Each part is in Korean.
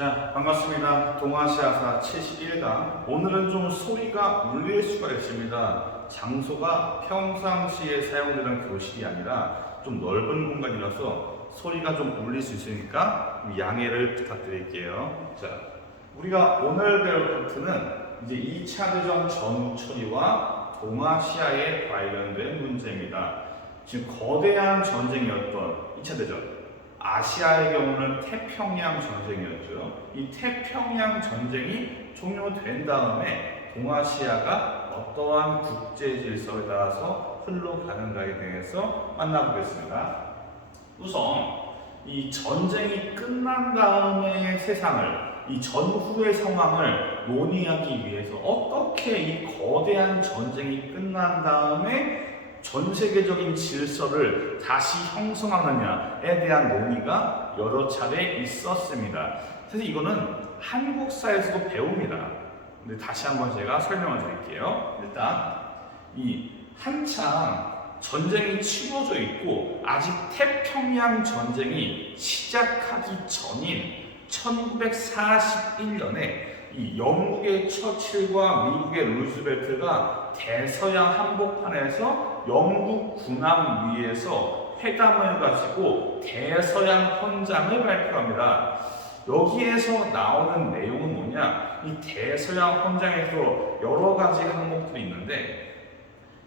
자, 반갑습니다. 동아시아사 71강. 오늘은 좀 소리가 울릴 수가 있습니다. 장소가 평상시에 사용되는 교실이 아니라 좀 넓은 공간이라서 소리가 좀 울릴 수 있으니까 양해를 부탁드릴게요. 자, 우리가 오늘 배울 파트는 이제 2차 대전 전후 처리와 동아시아에 관련된 문제입니다. 지금 거대한 전쟁이었던 2차 대전. 아시아의 경우는 태평양 전쟁이었죠. 이 태평양 전쟁이 종료된 다음에 동아시아가 어떠한 국제 질서에 따라서 흘러가는가에 대해서 만나보겠습니다. 우선 이 전쟁이 끝난 다음의 세상을, 이 전후의 상황을 논의하기 위해서 어떻게 이 거대한 전쟁이 끝난 다음에 전 세계적인 질서를 다시 형성하느냐에 대한 논의가 여러 차례 있었습니다. 사실 이거는 한국사에서도 배웁니다. 근데 다시 한번 제가 설명을 드릴게요. 일단 이 한창 전쟁이 치러져 있고 아직 태평양 전쟁이 시작하기 전인 1941년에 이 영국의 처칠과 미국의 루즈벨트가 대서양 한복판에서 영국 군함 위에서 회담을 가지고 대서양 헌장을 발표합니다. 여기에서 나오는 내용은 뭐냐? 이 대서양 헌장에서 여러 가지 항목들이 있는데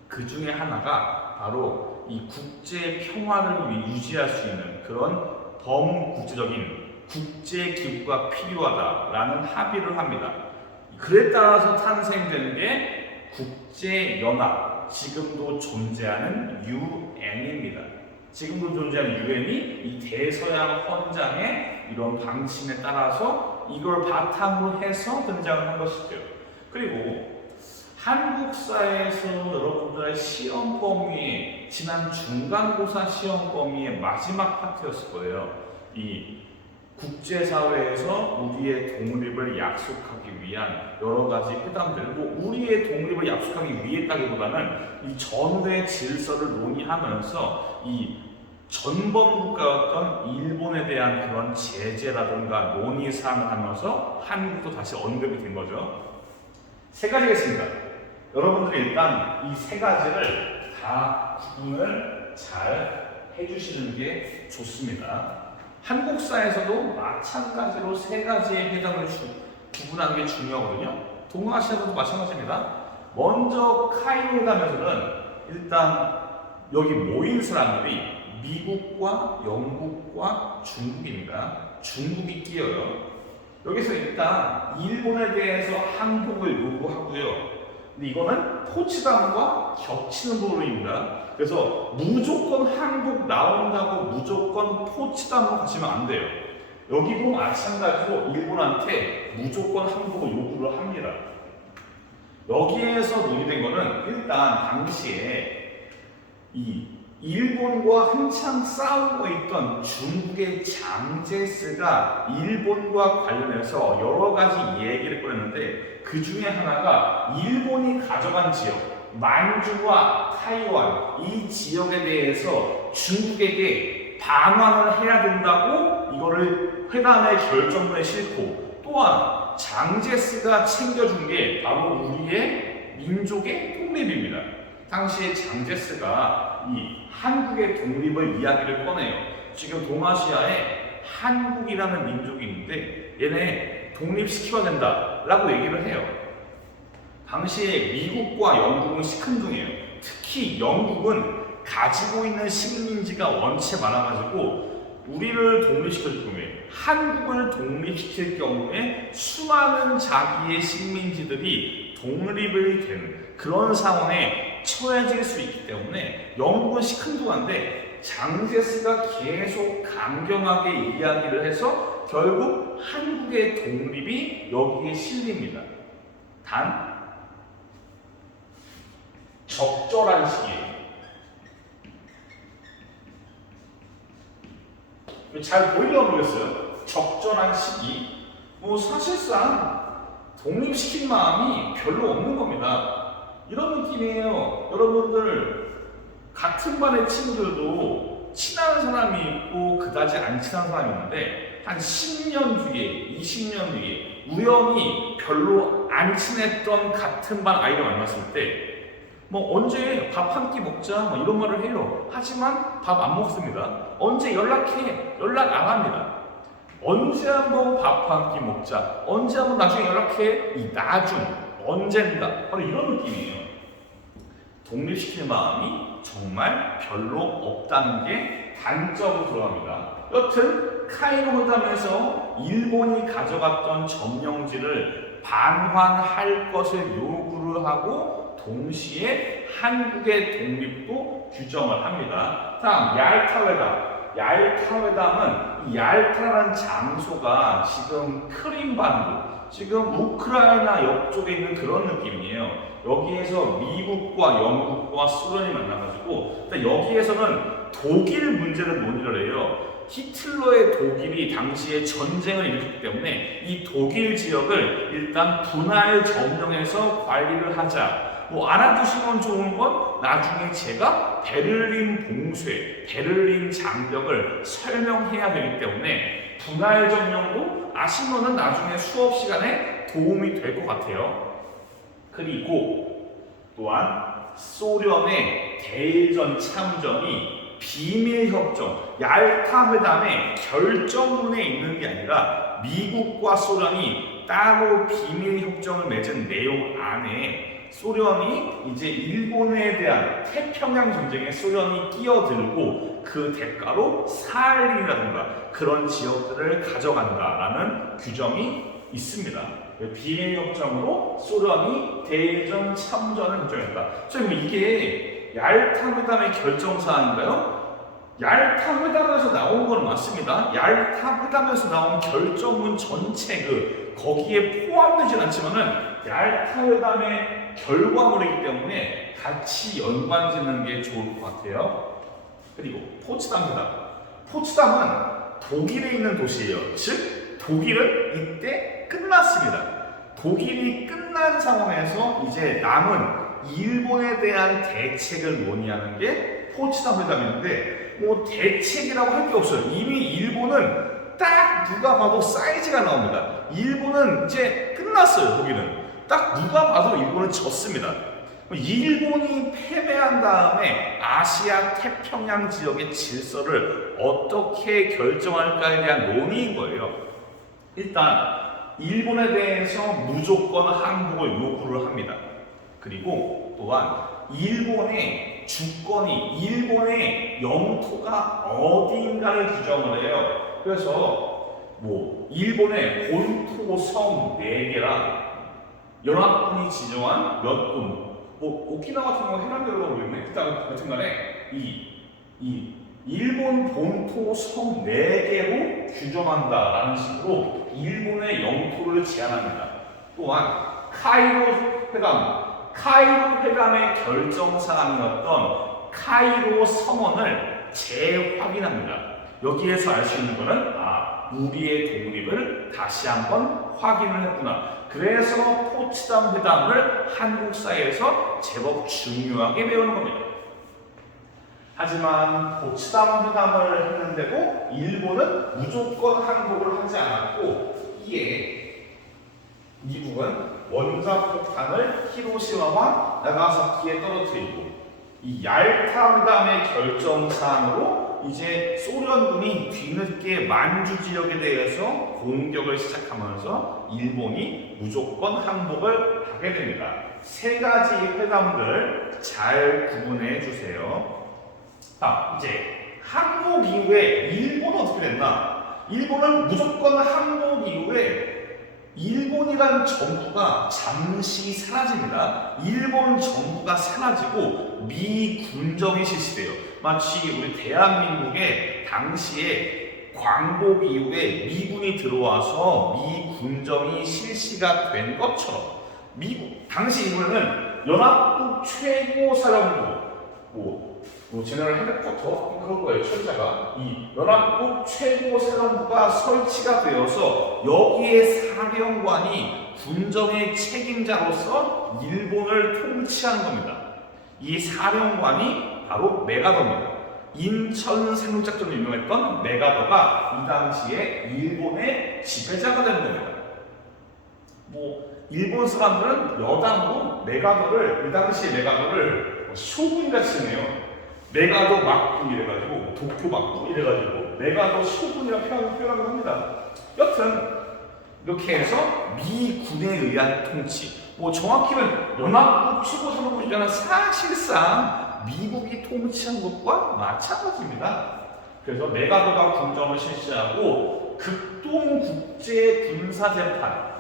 그 중에 하나가 바로 이 국제 평화를 유지할 수 있는 그런 범국제적인 국제 기구가 필요하다라는 합의를 합니다. 그에 따라서 탄생되는 게 국제연합, 지금도 존재하는 UN입니다. 지금도 존재하는 UN이 이 대서양 헌장의 이런 방침에 따라서 이걸 바탕으로 해서 등장을 한 것이죠. 그리고 한국사에서 여러분들의 시험 범위에 지난 중간고사 시험 범위의 마지막 파트였을 거예요. 이 국제사회에서 우리의 독립을 약속하기 위한 여러 가지 회담들, 우리의 독립을 약속하기 위했다기보다는 이 전후의 질서를 논의하면서 이 전범국가였던 일본에 대한 그런 제재라든가 논의사항을 하면서 한국도 다시 언급이 된 거죠. 세 가지가 있습니다. 여러분들이 일단 이 세 가지를 다 구분을 잘 해주시는 게 좋습니다. 한국사에서도 마찬가지로 세 가지의 회담을 구분하는 게 중요하거든요. 동아시아도 마찬가지입니다. 먼저 카이로 회담에서는 일단 여기 모인 사람들이 미국과 영국과 중국입니다. 중국이 끼어요. 여기서 일단 일본에 대해서 항복을 요구하고요. 근데 이거는 포츠담과 겹치는 부분입니다. 그래서 무조건 항복 나온다고 무조건 포츠담으로 가시면 안 돼요. 여기도 마찬가지로 일본한테 무조건 항복을 요구를 합니다. 여기에서 논의된 거는 일단 당시에 이 일본과 한창 싸우고 있던 중국의 장제스가 일본과 관련해서 여러 가지 얘기를 꺼냈는데 그 중에 하나가 일본이 가져간 지역, 만주와 타이완 이 지역에 대해서 중국에게 반환을 해야 된다고 이거를 회담의 결정문에 싣고, 또한 장제스가 챙겨준 게 바로 우리의 민족의 독립입니다. 당시에 장제스가 이 한국의 독립을 이야기를 꺼내요. 지금 동아시아에 한국이라는 민족이 있는데 얘네 독립시켜야 된다라고 얘기를 해요. 당시에 미국과 영국은 시큰둥이에요. 특히 영국은 가지고 있는 식민지가 원체 많아가지고 우리를 독립시켜줄 경우에, 한국을 독립시킬 경우에 수많은 자기의 식민지들이 독립이 되는 그런 상황에 처해질 수 있기 때문에 영국은 시큰둥한데 장제스가 계속 강경하게 이야기를 해서 결국 한국의 독립이 여기에 실립니다. 단 적절한 시기에 잘 보이려고 모르겠어요. 적절한 시기. 사실상 독립시킨 마음이 별로 없는 겁니다. 이런 느낌이에요. 여러분들 같은 반의 친구들도 친한 사람이 있고 그다지 안 친한 사람이 있는데 한 10년 뒤에, 20년 뒤에 우연히 별로 안 친했던 같은 반 아이를 만났을 때 뭐 언제 밥 한 끼 먹자 뭐 이런 말을 해요. 하지만 밥 안 먹습니다. 언제 연락해? 연락 안 합니다. 언제 한번 밥 한 끼 먹자, 언제 한번 나중에 연락해, 이 나중, 언젠가, 바로 이런 느낌이에요. 독립시킬 마음이 정말 별로 없다는 게 단적으로 들어갑니다. 여튼 카이로 회담에서 일본이 가져갔던 점령지를 반환할 것을 요구를 하고 동시에 한국의 독립도 규정을 합니다. 다음 얄타 회담. 얄타 회담은 이 얄타라는 장소가 지금 크림반도, 지금 우크라이나 옆쪽에 있는 그런 느낌이에요. 여기에서 미국과 영국과 소련이 만나가지고 여기에서는 독일 문제를 논의를 해요. 히틀러의 독일이 당시에 전쟁을 일으켰기 때문에 이 독일 지역을 일단 분할 점령해서 관리를 하자. 뭐 알아두시면 좋은 건 나중에 제가 베를린 봉쇄, 베를린 장벽을 설명해야 되기 때문에 분할 점령도 아시면은 나중에 수업 시간에 도움이 될 것 같아요. 그리고 또한 소련의 대일전 참전이 비밀협정, 얄타 회담의 결정문에 있는 게 아니라 미국과 소련이 따로 비밀협정을 맺은 내용 안에 소련이 이제 일본에 대한 태평양 전쟁에 소련이 끼어들고 그 대가로 사할린이라든가 그런 지역들을 가져간다라는 규정이 있습니다. 비밀협정으로 소련이 대일전 참전을 결정했다. 그럼 이게 얄타 회담의 결정사항인가요? 얄타 회담에서 나온 건 맞습니다. 얄타 회담에서 나온 결정문 전체 거기에 포함되진 않지만은 얄타 회담의 결과물이기 때문에 같이 연관짓는 게 좋을 것 같아요. 그리고 포츠담 회담. 포츠담은 독일에 있는 도시예요. 즉 독일은 이때 끝났습니다. 독일이 끝난 상황에서 이제 남은 일본에 대한 대책을 논의하는 게 포츠담 회담인데 뭐 대책이라고 할 게 없어요. 이미 일본은 딱 누가 봐도 사이즈가 나옵니다. 일본은 이제 끝났어요. 독일은 딱 누가 봐도 일본은 졌습니다. 일본이 패배한 다음에 아시아 태평양 지역의 질서를 어떻게 결정할까에 대한 논의인 거예요. 일단 일본에 대해서 무조건 항복을 요구를 합니다. 그리고 또한 일본의 주권이, 일본의 영토가 어딘가를 규정을 해요. 그래서 뭐 일본의 본토 섬 4개랑 연합군이 지정한 몇 군, 뭐 오키나와 같은 경우 해남대로가 모르겠네. 여튼간에 이 일본 본토 섬 4개로 규정한다라는 식으로 일본의 영토를 제한합니다. 또한 카이로 회담의 결정사항이었던 카이로 선언을 재확인합니다. 여기에서 알 수 있는 것은 우리의 독립을 다시 한번 확인을 했구나. 그래서 포츠담 회담을 한국사회에서 제법 중요하게 배우는 겁니다. 하지만 포츠담 회담을 했는데도 일본은 무조건 항복을 하지 않았고 이에 미국은 원자폭탄을 히로시마와 나가사키에 떨어뜨리고 이 얄타 회담의 결정사항으로 이제 소련군이 뒤늦게 만주 지역에 대해서 공격을 시작하면서 일본이 무조건 항복을 하게 됩니다. 3가지 회담들 잘 구분해 주세요. 이제 항복 이후에 일본은 어떻게 됐나? 일본은 무조건 항복 이후에 일본이라는 정부가 잠시 사라집니다. 일본 정부가 사라지고 미군정이 실시돼요. 마치 우리 대한민국에 당시에 광복 이후에 미군이 들어와서 미군정이 실시가 된 것처럼 미국 당시 일본은 연합국 최고사령부 제너럴 헤드쿼터 그럴 거예요. 철자가 이 연합국 최고사령부가 설치가 되어서 여기에 사령관이 군정의 책임자로서 일본을 통치하는 겁니다. 이 사령관이 바로 메가더입니다. 인천 상륙작전으로 유명했던 메가더가 이 당시에 일본의 지배자가 되는 겁니다. 일본 사람들은 여당으로 메가더를, 이 당시에 메가더를 쇼군같이 해요. 메가더 막부 이래가지고, 도쿄 막부 이래가지고, 메가더 쇼군이라고 표현하기도 합니다. 여튼, 이렇게 해서 미군에 의한 통치. 정확히는 연합국 최고 사무국이라는 사실상 미국이 통치한 것과 마찬가지입니다. 그래서 메가더가 궁정을 실시하고 극동국제군사재판,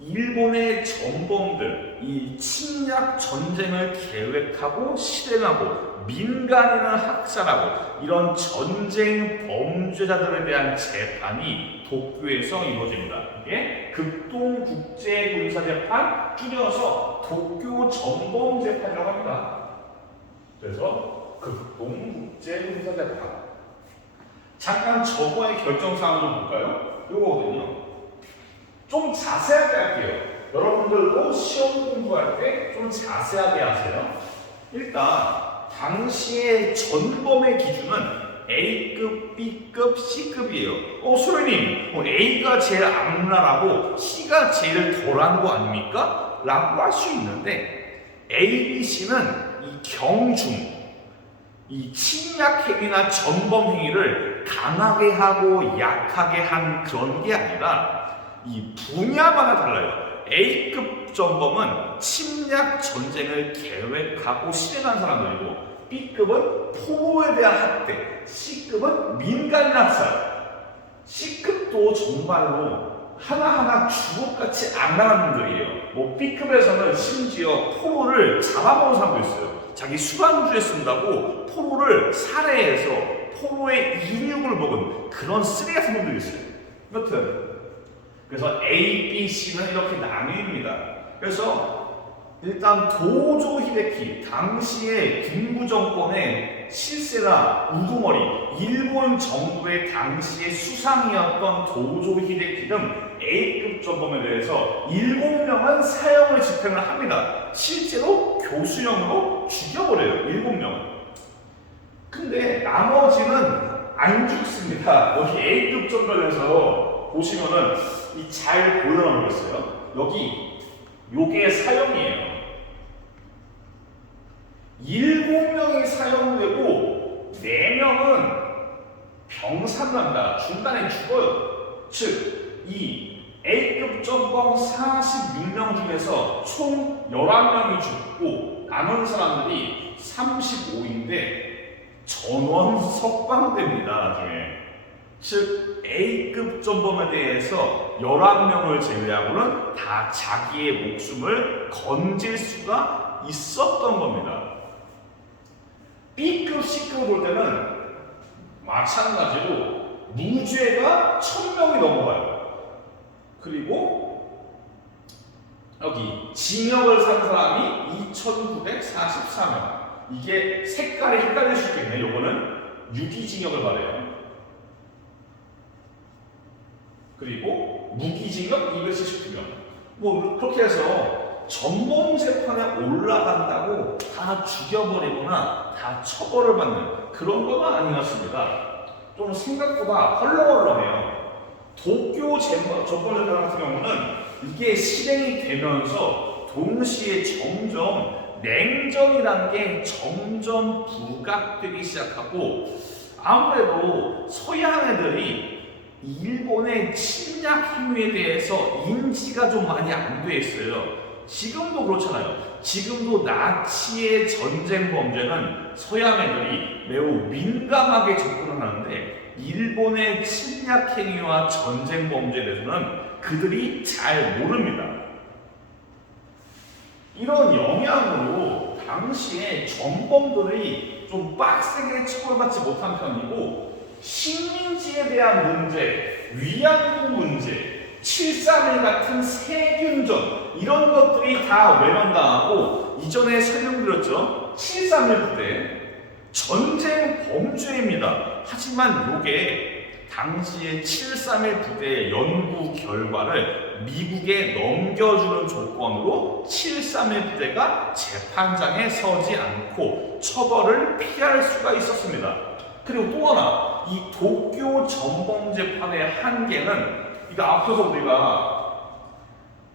일본의 전범들, 이 침략 전쟁을 계획하고 실행하고 민간인을 학살하고 이런 전쟁 범죄자들에 대한 재판이 도쿄에서 이루어집니다. 이게 극동국제군사재판, 줄여서 도쿄 전범재판이라고 합니다. 그래서 극동국제군사재판. 잠깐 저거의 결정사항을 좀 볼까요? 이거거든요. 좀 자세하게 할게요. 여러분들도 시험 공부할 때 좀 자세하게 하세요. 일단 당시의 전범의 기준은 A급, B급, C급이에요. 소연님, A가 제일 악랄하고 C가 제일 덜한 거 아닙니까? 라고 할 수 있는데 A, B, C는 이 경중, 이 침략 행위나 전범 행위를 강하게 하고 약하게 한 그런 게 아니라 이 분야마다 달라요. A급 전범은 침략 전쟁을 계획하고 실행한 사람들이고, B급은 포로에 대한 학대, C급은 민간인 학살. C급도 정말로 하나하나 주옥같이 악랄한 분들이에요. B급에서는 심지어 포로를 잡아먹은 사람도 있어요. 자기 술안주에 쓴다고 포로를 살해해서 포로의 인육을 먹은 그런 쓰레기 같은 분들이 있어요. 여튼 그래서 A, B, C는 이렇게 나뉩니다. 그래서 일단 도조 히데키, 당시의 군부 정권의 실세라 우두머리, 일본 정부의 당시의 수상이었던 도조 히데키 등 A급 전범에 대해서 7명은 사형을 집행을 합니다. 실제로 교수형으로 죽여버려요. 7명은. 근데 나머지는 안 죽습니다. 여기 A급 전범에서 보시면은 잘 보여놓으셨어요. 여기 요게 사형이에요. 7명이 사형되고 4명은 병사난다. 중간에 죽어요. 즉, 이 A급 전범 46명 중에서 총 11명이 죽고 남은 사람들이 35인데 전원 석방됩니다. 나중에. 즉 A급 전범에 대해서 11명을 제외하고는 다 자기의 목숨을 건질 수가 있었던 겁니다. B급, C급 볼 때는 마찬가지로 무죄가 1000명이 넘어가요. 그리고 여기 징역을 산 사람이 2944명. 이게 색깔이 헷갈릴 수 있겠네요. 요거는 유기징역을 말해요. 그리고 무기징역 279명. 그렇게 해서 전범재판에 올라간다고 다 죽여버리거나 다 처벌을 받는 그런 건 아니었습니다. 좀 생각보다 헐렁헐렁해요. 도쿄 전범재판 같은 경우는 이게 실행이 되면서 동시에 점점 냉전이라는 게 점점 부각되기 시작하고, 아무래도 서양 애들이 일본의 침략 행위에 대해서 인지가 좀 많이 안 돼 있어요. 지금도 그렇잖아요. 지금도 나치의 전쟁 범죄는 서양 애들이 매우 민감하게 접근을 하는데, 일본의 침략 행위와 전쟁 범죄에 대해서는 그들이 잘 모릅니다. 이런 영향으로 당시에 전범들이 좀 빡세게 처벌받지 못한 편이고, 식민지에 대한 문제, 위안부 문제, 7.3일 같은 세균전 이런 것들이 다 외면당하고, 이전에 설명드렸죠. 7.3일 부대 전쟁 범죄입니다. 하지만 이게 당시의 7.31 부대의 연구 결과를 미국에 넘겨주는 조건으로 7.31 부대가 재판장에 서지 않고 처벌을 피할 수가 있었습니다. 그리고 또 하나, 이 도쿄 전범재판의 한계는, 이거 앞서서 우리가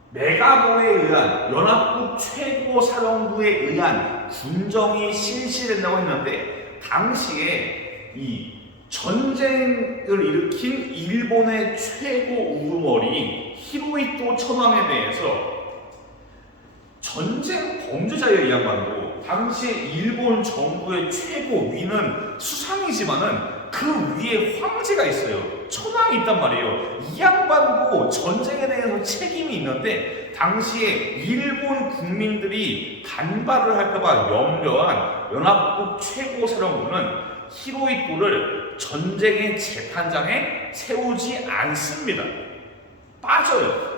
메가보에 의한, 연합국 최고사령부에 의한 군정이 실시된다고 했는데, 당시에 이 전쟁을 일으킨 일본의 최고 우두머리 히로히토 천황에 대해서 전쟁 범죄자의 양반도 당시에 일본 정부의 최고 위는 수상이지만은 그 위에 황제가 있어요. 천황이 있단 말이에요. 이 양반도 전쟁에 대해서 책임이 있는데 당시에 일본 국민들이 반발을 할까봐 염려한 연합국 최고사령부는 히로히토를 전쟁의 재판장에 세우지 않습니다. 빠져요.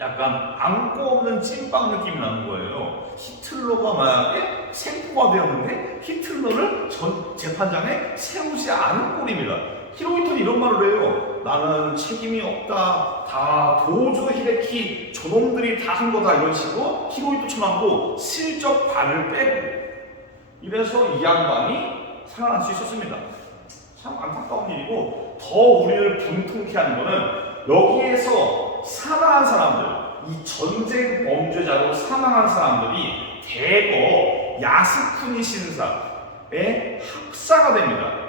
약간 안고 없는 찐빵 느낌이 나는 거예요. 히틀러가 만약에 생포가 되었는데 히틀러를 재판장에 세우지 않은 꼴입니다. 히로히토는 이런 말을 해요. 나는 책임이 없다. 다 도조 히데키 저놈들이 다 한 거다. 이런 식으로 히로히토 천황도 슬쩍 발을 빼고, 이래서 이 양반이 살아날 수 있었습니다. 참 안타까운 일이고, 더 우리를 분통케 하는 거는 여기에서 사망한 사람들, 이 전쟁 범죄자로 사망한 사람들이 대거 야스쿠니 신사의 학사가 됩니다.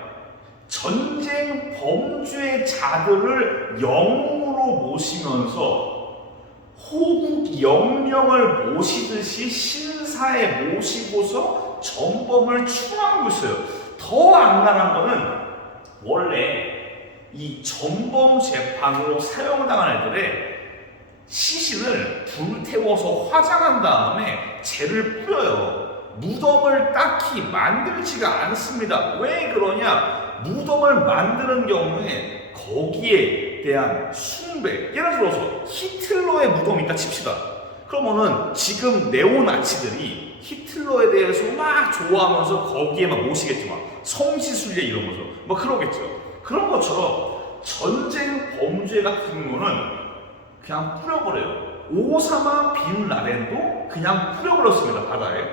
전쟁 범죄자들을 영웅으로 모시면서 호국 영령을 모시듯이 신사에 모시고서 전범을 추앙하고 있어요. 더 악랄한 거는 원래 이 전범 재판으로 사형당한 애들의 시신을 불태워서 화장한 다음에 재를 뿌려요. 무덤을 딱히 만들지가 않습니다. 왜 그러냐? 무덤을 만드는 경우에 거기에 대한 숭배, 예를 들어서 히틀러의 무덤이 있다 칩시다. 그러면은 지금 네오나치들이 히틀러에 대해서 막 좋아하면서 거기에 막 모시겠지만 성지순례 이러면서 뭐 그러겠죠. 그런 것처럼 전쟁 범죄 같은 거는 그냥 뿌려버려요. 오사마 빈 라덴도 그냥 뿌려버렸습니다, 바다에.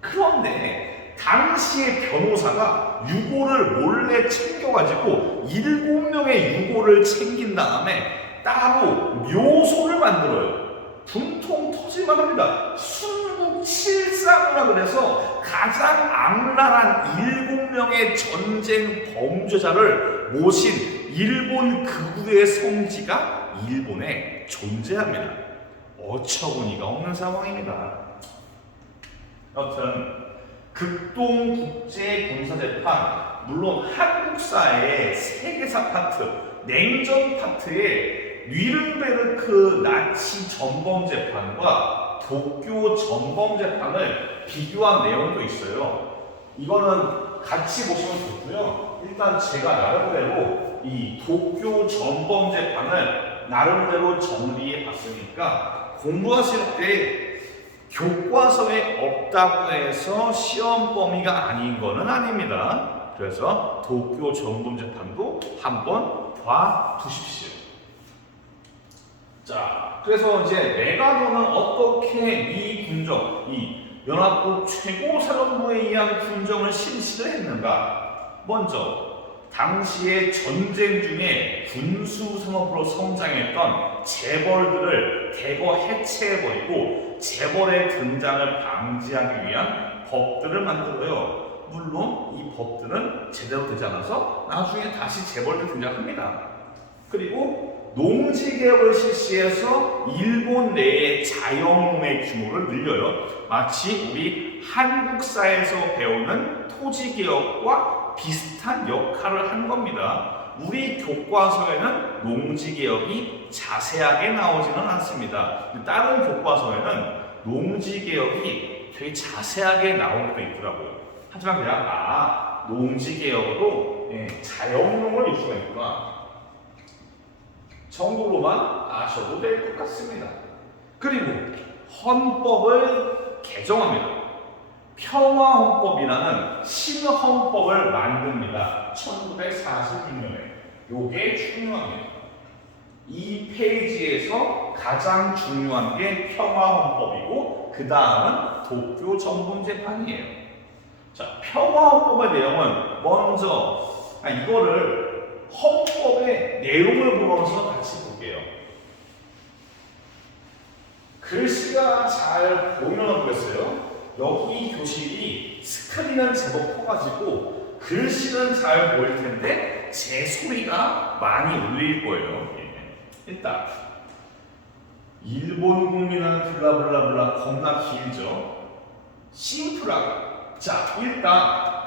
그런데 당시의 변호사가 유골을 몰래 챙겨가지고 7명의 유골을 챙긴 다음에 따로 묘소를 만들어요. 분통 터질만 합니다. 순국칠상이라 그래서 가장 악랄한 7명의 전쟁 범죄자를 모신 일본 극우의 성지가 일본에 존재합니다. 어처구니가 없는 상황입니다. 여튼 극동국제군사재판, 물론 한국사의 세계사 파트, 냉전 파트에 뉘른베르크 나치 전범재판과 도쿄 전범재판을 비교한 내용도 있어요. 이거는 같이 보시면 좋고요. 일단 제가 나름대로 이 도쿄 전범재판을 나름대로 정리해 봤으니까 공부하실 때 교과서에 없다고 해서 시험 범위가 아닌 거는 아닙니다. 그래서 도쿄 전범재판도 한번 봐두십시오. 자, 그래서 이제 메가도는 어떻게 미 군정, 이 연합국 최고사령부에 의한 군정을 실시를 했는가? 먼저 당시의 전쟁 중에 군수산업으로 성장했던 재벌들을 대거 해체해버리고 재벌의 등장을 방지하기 위한 법들을 만들어요. 물론 이 법들은 제대로 되지 않아서 나중에 다시 재벌들 등장합니다. 그리고 농지개혁을 실시해서 일본 내의 자영농의 규모를 늘려요. 마치 우리 한국사에서 배우는 토지개혁과 비슷한 역할을 한 겁니다. 우리 교과서에는 농지개혁이 자세하게 나오지는 않습니다. 다른 교과서에는 농지개혁이 되게 자세하게 나올 때도 있더라고요. 하지만 그냥 농지개혁으로 자영농을 유수했구나 정도로만 아셔도 될 것 같습니다. 그리고 헌법을 개정합니다. 평화헌법이라는 신헌법을 만듭니다. 1946년에. 요게 중요합니다. 이 페이지에서 가장 중요한 게 평화헌법이고 그 다음은 도쿄 전범재판이에요. 자, 평화헌법의 내용은 먼저 이거를 헌법의 내용을 보면서 같이 볼게요. 글씨가 잘 보이려나 보겠어요? 여기 교실이 스크린은 제법 커가지고 글씨는 잘 보일 텐데 제 소리가 많이 울릴 거예요. 일단 일본 국민은 블라블라블라 겁나 길죠. 심플하게. 자, 일단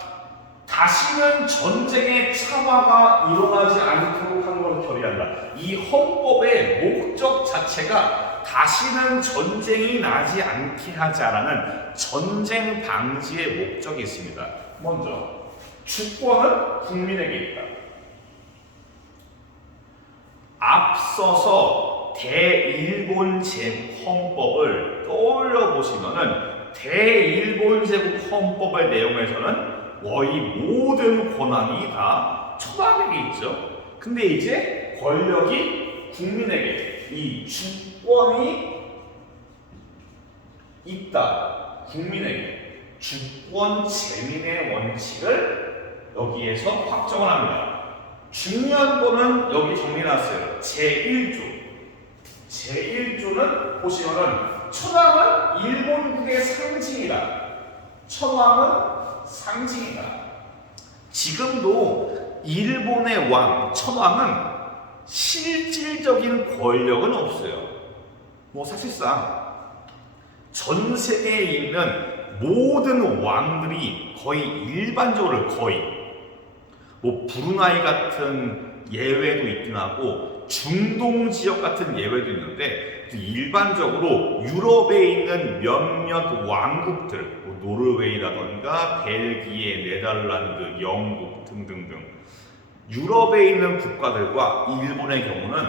다시는 전쟁의 참화가 일어나지 않도록 하는 것을 결의한다. 이 헌법의 목적 자체가 다시는 전쟁이 나지 않게 하자라는 전쟁 방지의 목적이 있습니다. 먼저 주권은 국민에게 있다. 앞서서 대일본 제국 헌법을 떠올려 보시면은 대일본 제국 헌법의 내용에서는 거의 모든 권한이 다 초당에게 있죠. 근데 이제 권력이 국민에게 이 주권이 있다. 국민에게 주권 재민의 원칙을 여기에서 확정을 합니다. 중요한 거는 여기 정리해놨어요. 제1조. 제1조는 보시면은 천황은 일본국의 상징이다. 천황은 상징이다. 지금도 일본의 왕, 천황은 실질적인 권력은 없어요. 사실상 전 세계에 있는 모든 왕들이 거의 일반적으로 브루나이 같은 예외도 있긴 하고 중동 지역 같은 예외도 있는데 일반적으로 유럽에 있는 몇몇 왕국들 노르웨이라던가 벨기에, 네덜란드, 영국 등등등 유럽에 있는 국가들과 일본의 경우는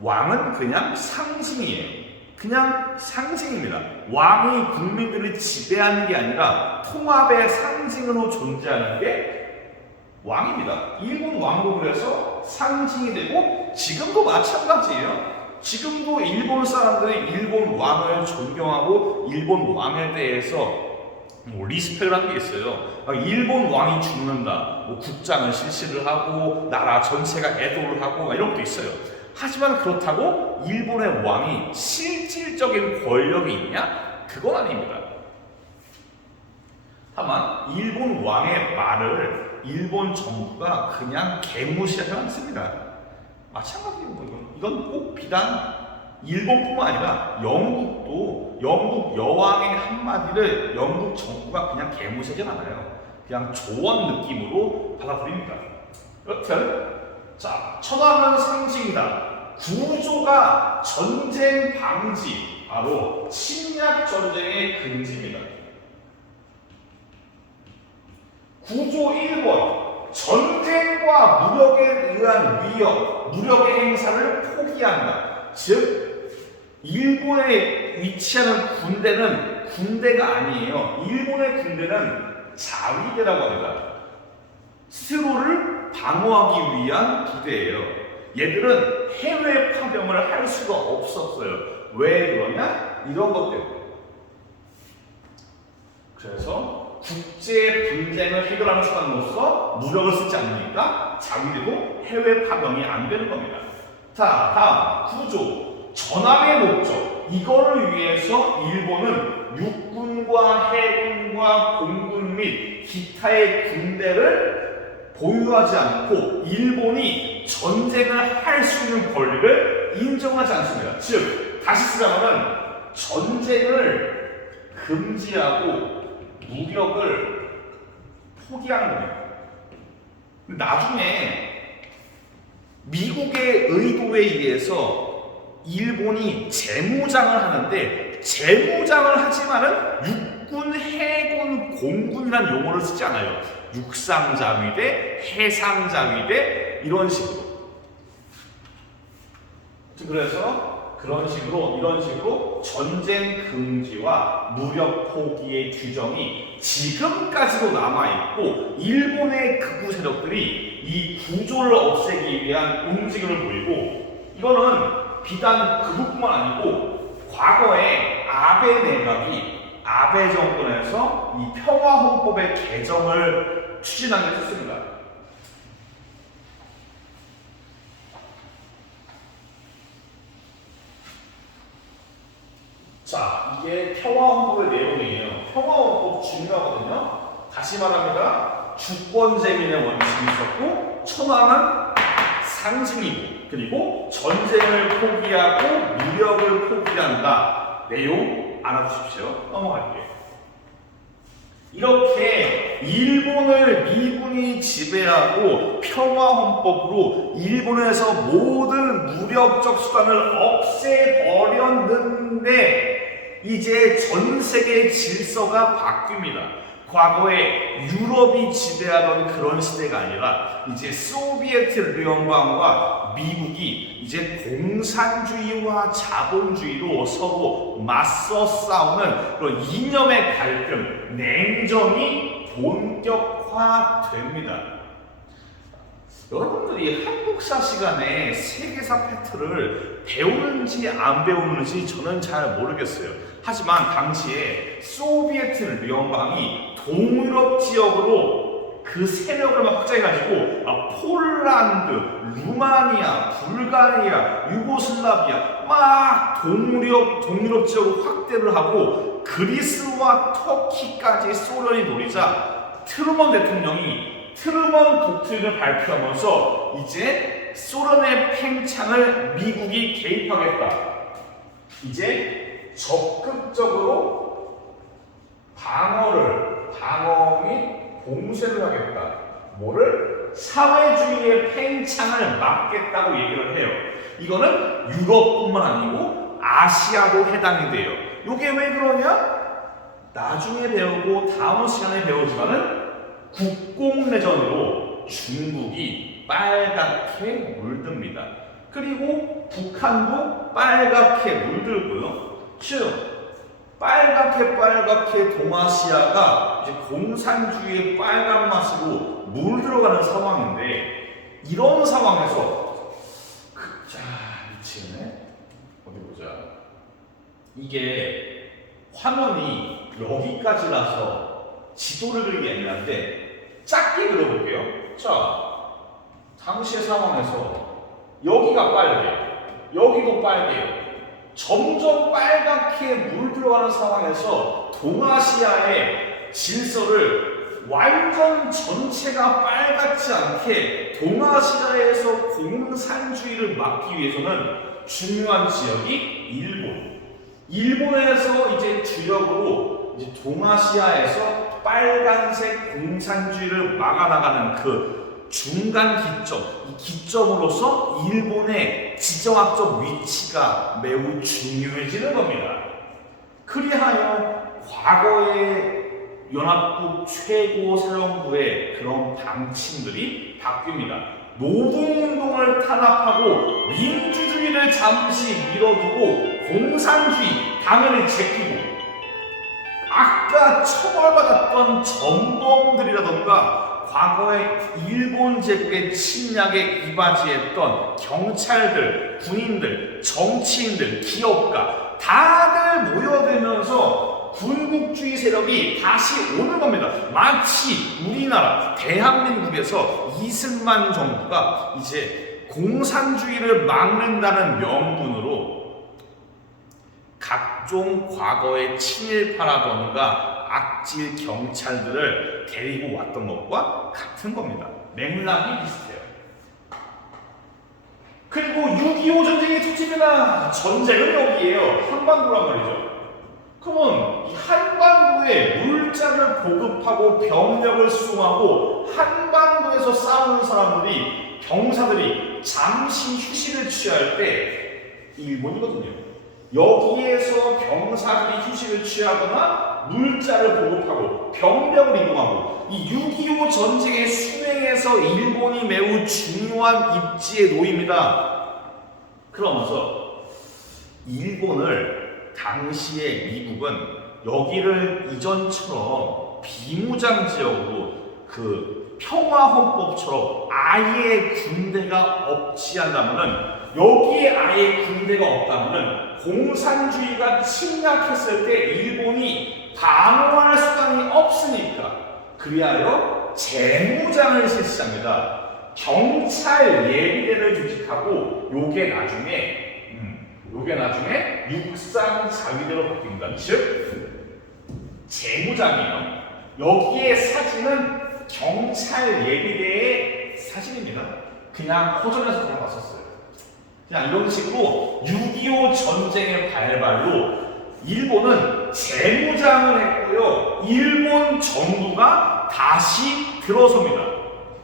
왕은 그냥 상징이에요. 그냥 상징입니다. 왕이 국민들을 지배하는 게 아니라 통합의 상징으로 존재하는 게 왕입니다. 일본 왕도 그래서 상징이 되고 지금도 마찬가지예요. 지금도 일본 사람들이 일본 왕을 존경하고 일본 왕에 대해서 리스펙을 하는 게 있어요. 일본 왕이 죽는다. 국장을 실시를 하고 나라 전체가 애도를 하고 이런 것도 있어요. 하지만 그렇다고 일본의 왕이 실질적인 권력이 있냐? 그건 아닙니다. 다만 일본 왕의 말을 일본 정부가 그냥 개무시하지 않습니다. 마찬가지로 이건 꼭 비단 일본뿐만 아니라 영국도 영국 여왕의 한마디를 영국 정부가 그냥 개무시하지 않아요. 그냥 조언 느낌으로 받아들입니다. 여튼 자, 천황은 상징이다. 구조가 전쟁 방지, 바로 침략 전쟁의 금지입니다. 구조 1번, 전쟁과 무력에 의한 위협, 무력의 행사를 포기한다. 즉, 일본에 위치하는 군대는 군대가 아니에요. 일본의 군대는 자위대라고 합니다. 스스로를 방어하기 위한 부대예요. 얘들은 해외 파병을 할 수가 없었어요. 왜 그러냐? 이런 것 때문에. 그래서 국제 분쟁을 해결하는 수단으로서 무력을 쓰지 않으니까 자위대도 해외 파병이 안 되는 겁니다. 자, 다음 구조, 전함의 목적. 이거를 위해서 일본은 육군과 해군과 공군 및 기타의 군대를 보유하지 않고 일본이 전쟁을 할 수 있는 권리를 인정하지 않습니다. 즉, 다시 쓰자면 전쟁을 금지하고 무력을 포기하는 겁니다. 나중에 미국의 의도에 의해서 일본이 재무장을 하는데 재무장을 하지만은 육군, 해군, 공군이라는 용어를 쓰지 않아요. 육상자위대, 해상자위대 이런 식으로. 그래서 이런 식으로 전쟁 금지와 무력 포기의 규정이 지금까지도 남아있고 일본의 극우 세력들이 이 구조를 없애기 위한 움직임을 보이고, 이거는 비단 그것뿐만 아니고 과거에 아베 내각이 아베 정권에서 이 평화헌법의 개정을 추진하게 했습니다. 자, 이게 평화헌법의 내용이에요. 평화헌법 중요하거든요. 다시 말합니다. 주권재민의 원칙이 있었고, 천황은 상징이고, 그리고 전쟁을 포기하고 무력을 포기한다. 내용 알아두십시오. 넘어갈게요. 이렇게 일본을 미군이 지배하고 평화헌법으로 일본에서 모든 무력적 수단을 없애버렸는데 이제 전 세계 질서가 바뀝니다. 과거에 유럽이 지배하던 그런 시대가 아니라 이제 소비에트 연방과 미국이 이제 공산주의와 자본주의로 서로 맞서 싸우는 그런 이념의 갈등, 냉전이 본격화됩니다. 여러분들이 한국사 시간에 세계사 팩트를 배우는지 안 배우는지 저는 잘 모르겠어요. 하지만 당시에 소비에트 연방이 동유럽 지역으로 그 세력을 확장해가지고 폴란드, 루마니아, 불가리아, 유고슬라비아 막 동유럽 지역으로 확대를 하고 그리스와 터키까지 소련이 노리자 트루먼 대통령이 트루먼 독트린을 발표하면서 이제 소련의 팽창을 미국이 개입하겠다. 이제 적극적으로 방어 및 봉쇄를 하겠다. 뭐를? 사회주의의 팽창을 막겠다고 얘기를 해요. 이거는 유럽뿐만 아니고 아시아도 해당이 돼요. 이게 왜 그러냐? 나중에 배우고 다음 시간에 배우지만은 국공내전으로 중국이 빨갛게 물듭니다. 그리고 북한도 빨갛게 물들고요. 즉 빨갛게 동아시아가 이제 공산주의의 빨간 맛으로 물들어가는 상황인데 이런 상황에서 미치네. 어디 보자. 이게 화면이 여기까지라서 지도를 그리기 애매한데 작게 그려볼게요. 자, 당시의 상황에서 여기가 빨개요. 여기도 빨개요. 점점 빨갛게 물들어가는 상황에서 동아시아의 질서를 완전 전체가 빨갛지 않게 동아시아에서 공산주의를 막기 위해서는 중요한 지역이 일본. 일본에서 이제 주력으로 이제 동아시아에서 빨간색 공산주의를 막아나가는 그 중간 기점, 이 기점으로서 일본의 지정학적 위치가 매우 중요해지는 겁니다. 그리하여 과거의 연합국 최고 사령부의 그런 방침들이 바뀝니다. 노동운동을 탄압하고 민주주의를 잠시 밀어두고 공산주의 당연히 제끼고 아까 처벌받았던 전범들이라던가 과거에 일본 제국의 침략에 이바지했던 경찰들, 군인들, 정치인들, 기업가 다들 모여들면서 군국주의 세력이 다시 오는 겁니다. 마치 우리나라 대한민국에서 이승만 정부가 이제 공산주의를 막는다는 명분으로 각종 과거의 친일파라던가 악질 경찰들을 데리고 왔던 것과 같은 겁니다. 맥락이 비슷해요. 그리고 6.25 전쟁의 특징이나 전쟁은 여기에요. 한반도란 말이죠. 그러면 이 한반도에 물자를 보급하고 병력을 수송하고 한반도에서 싸우는 사람들이 병사들이 잠시 휴식을 취할 때 일본이거든요. 여기에서 병사들이 휴식을 취하거나 물자를 보급하고 병력을 이동하고 이 6.25 전쟁의 수행에서 일본이 매우 중요한 입지에 놓입니다. 그러면서 일본을 당시에 미국은 여기를 이전처럼 비무장 지역으로 그 평화헌법처럼 아예 군대가 없지 않다면은, 여기에 아예 군대가 없다면은 공산주의가 침략했을 때 일본이 방어할 수단이 없으니까 그리하여 재무장을 실시합니다. 경찰 예비대를 조직하고 요게 나중에 육상 자위대로 바뀝니다. 즉 재무장이에요. 여기에 사진은 경찰 예비대의 사진입니다. 그냥 호전에서 돌아갔었어요. 그냥 이런 식으로 6.25 전쟁의 발발로 일본은 재무장을 했고요. 일본 정부가 다시 들어섭니다.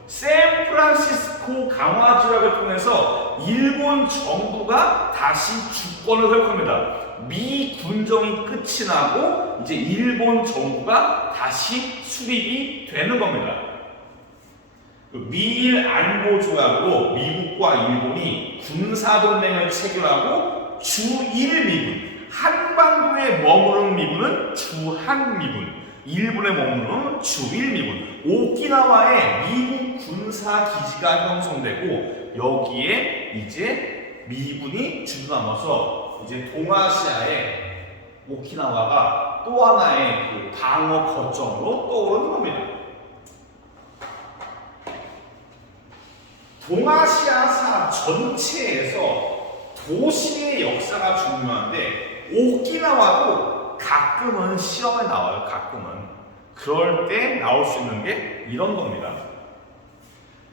샌프란시스코 강화 조약을 통해서 일본 정부가 다시 주권을 회복합니다. 미 군정이 끝이 나고 이제 일본 정부가 다시 수립이 되는 겁니다. 미일 안보 조약으로 미국과 일본이 군사 동맹을 체결하고 주일미군, 한반도에 머무르는 미군은 주한미군, 일본에 머무르는 주일미군, 오키나와에 미국 군사 기지가 형성되고 여기에 이제 미군이 주둔하면서 이제 동아시아의 오키나와가 또 하나의 그 방어 거점으로 떠오르는 겁니다. 동아시아사 전체에서 도시의 역사가 중요한데 오키나와도 가끔은 시험에 나와요. 가끔은. 그럴 때 나올 수 있는 게 이런 겁니다.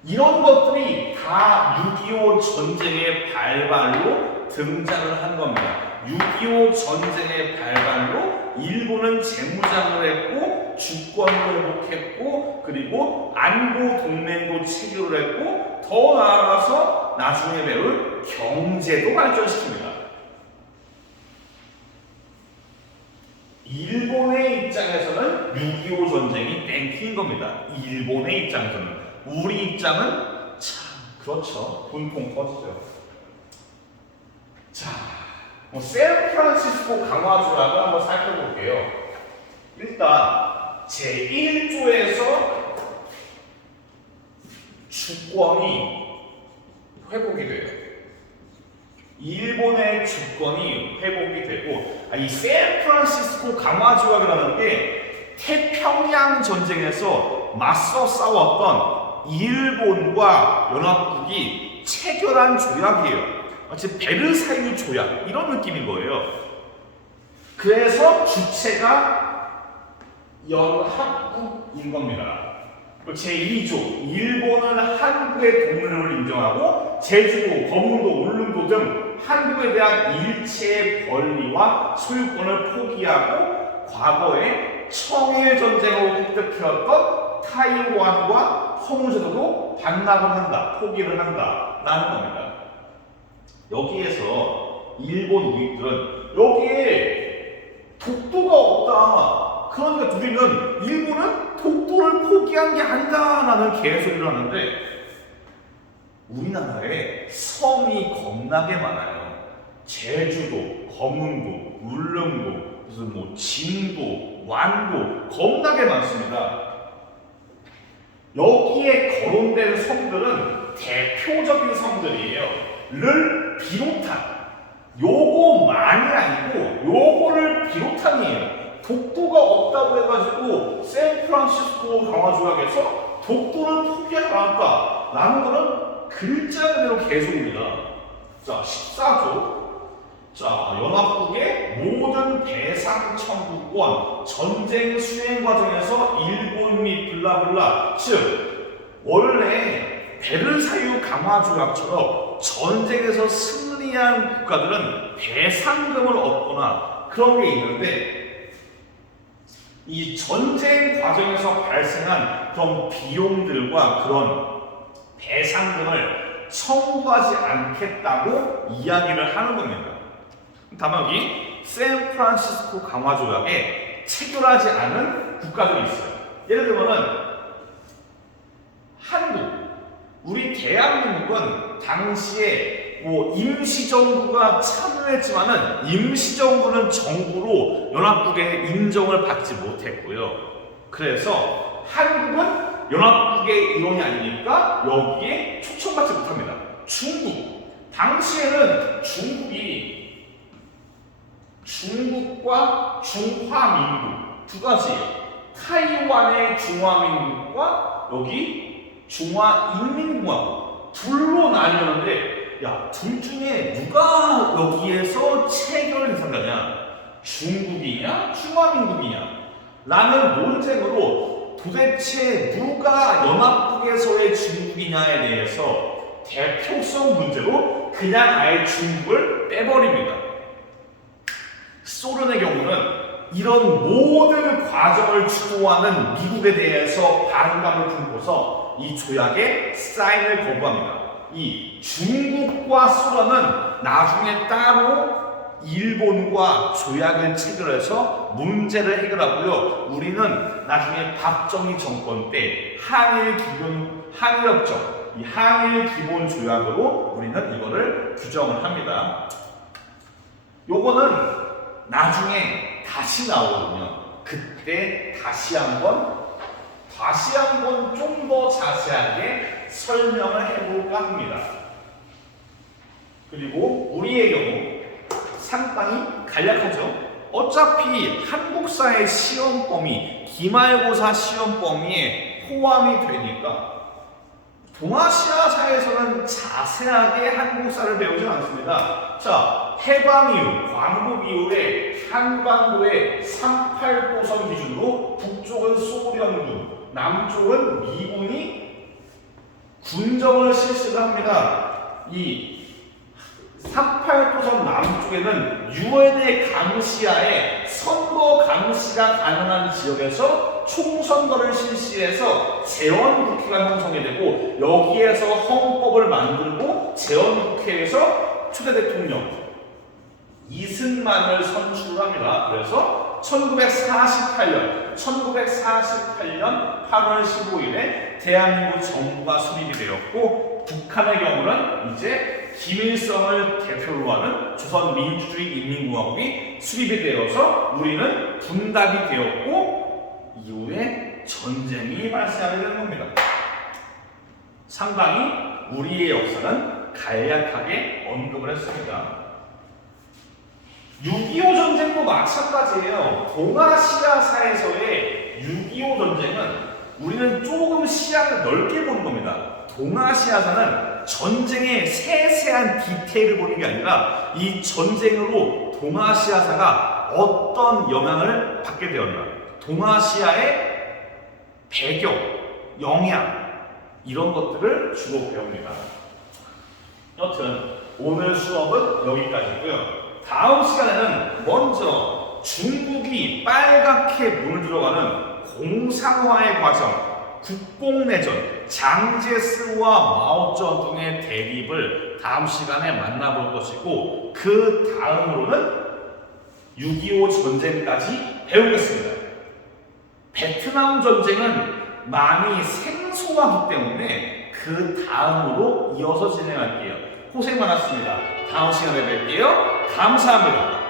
이런 것들이 다 6.25 전쟁의 발발로 등장을 한 겁니다. 6.25 전쟁의 발발로 일본은 재무장을 했고 주권을 회복했고 그리고 안보 동맹도 체결을 했고 더 나아가서 나중에 배울 경제도 발전시킵니다. 일본의 입장에서는 6.25 전쟁이 땡큐인 겁니다. 일본의 입장에서는. 우리 입장은 참 그렇죠. 분통 터지죠. 자, 샌프란시스코 강화 조약을 한번 살펴볼게요. 일단 제1조에서 주권이 회복이 돼요. 일본의 주권이 회복이 되고 이 샌프란시스코 강화 조약이라는 게 태평양 전쟁에서 맞서 싸웠던 일본과 연합국이 체결한 조약이에요. 마치 베르사유 조약 이런 느낌인 거예요. 그래서 주체가 연합국인 겁니다. 제2조 일본은 한국의 독립을 인정하고 제주도, 거문도, 울릉도 등 한국에 대한 일체의 권리와 소유권을 포기하고 과거에 청일 전쟁으로 획득해왔던 타이완과 호주도 반납을 한다, 포기를 한다라는 겁니다. 여기에서 일본 우익들은 여기에 독도가 없다. 그러니까 우리는 일본은 독도를 포기한 게 아니다라는 개소리를 하는데 우리나라에 섬이 겁나게 많아요. 제주도, 거문도, 울릉도, 무슨 뭐 진도, 완도 겁나게 많습니다. 여기에 거론된 섬들은 대표적인 섬들이에요. 를 비롯한 요거만이 아니고 요거를 비롯한이에요. 독도가 없다고 해가지고 샌프란시스코 강화 조약에서 독도를 포기하지 않았다 라는 거는 글자 그대로 개소리입니다. 자, 14조. 자, 연합국의 모든 배상 청구권, 전쟁 수행 과정에서 일본 및 블라블라, 즉 원래 베르사유 강화 조약처럼 전쟁에서 승리한 국가들은 배상금을 얻거나 그런 게 있는데 이 전쟁 과정에서 발생한 그런 비용들과 그런 배상금을 청구하지 않겠다고 이야기를 하는 겁니다. 다만 여기 샌프란시스코 강화 조약에 체결하지 않은 국가들이 있어요. 예를 들면은 한국, 우리 대한민국은 당시에 뭐 임시정부가 참여했지만은 임시정부는 정부로 연합국의 인정을 받지 못했고요. 그래서 한국은 연합국의 일원이 아니니까 여기에 초청받지 못합니다. 중국. 당시에는 중국과 중화민국 두 가지예요. 타이완의 중화민국과 여기 중화인민공화국 둘로 나뉘었는데 야, 둘 중에 누가 여기에서 체결 대상자냐? 중국이냐? 중화민국이냐? 라는 논쟁으로 도대체 누가 연합국에서의 중국이냐에 대해서 대표성 문제로 그냥 아예 중국을 빼버립니다. 소련의 경우는 이런 모든 과정을 주도하는 미국에 대해서 반감을 품고서 이 조약에 사인을 거부합니다. 이 중국과 소련은 나중에 따로 일본과 조약을 체결해서 문제를 해결하고요. 우리는 나중에 박정희 정권 때 한일협정, 이 한일 기본 조약으로 우리는 이거를 규정을 합니다. 요거는 나중에 다시 나오거든요. 그때 다시 한번 좀 더 자세하게 설명을 해볼까 합니다. 그리고 우리의 경우 상당히 간략하죠. 어차피 한국사의 시험 범위, 기말고사 시험 범위에 포함이 되니까 동아시아사에서는 자세하게 한국사를 배우지 않습니다. 자, 해방 이후, 광복 이후에 한반도의 38도선 기준으로 북쪽은 소련군, 남쪽은 미군이 군정을 실시를 합니다. 이 38도선 남쪽에는 유엔의 감시하에 선거 감시가 가능한 지역에서 총선거를 실시해서 재원국회가 형성이 되고 여기에서 헌법을 만들고 재원국회에서 초대 대통령 이승만을 선출합니다. 그래서 1948년 8월 15일에 대한민국 정부가 수립이 되었고 북한의 경우는 이제 김일성을 대표로 하는 조선민주주의인민공화국이 수립이 되어서 우리는 분단이 되었고 이후에 전쟁이 발생하게 되는 겁니다. 상당히 우리의 역사는 간략하게 언급을 했습니다. 6.25 전쟁도 마찬가지예요. 동아시아사에서의 6.25 전쟁은 우리는 조금 시야를 넓게 보는 겁니다. 동아시아사는 전쟁의 세세한 디테일을 보는 게 아니라 이 전쟁으로 동아시아사가 어떤 영향을 받게 되었나, 동아시아의 배경, 영향 이런 것들을 주로 배웁니다. 여튼 오늘 수업은 여기까지고요. 다음 시간에는 먼저 중국이 빨갛게 물들어가는 공상화의 과정, 국공내전, 장제스와 마오쩌둥의 대립을 다음 시간에 만나볼 것이고 그 다음으로는 6.25 전쟁까지 배우겠습니다. 베트남 전쟁은 많이 생소하기 때문에 그 다음으로 이어서 진행할게요. 고생 많았습니다. 다음 시간에 뵐게요. 감사합니다.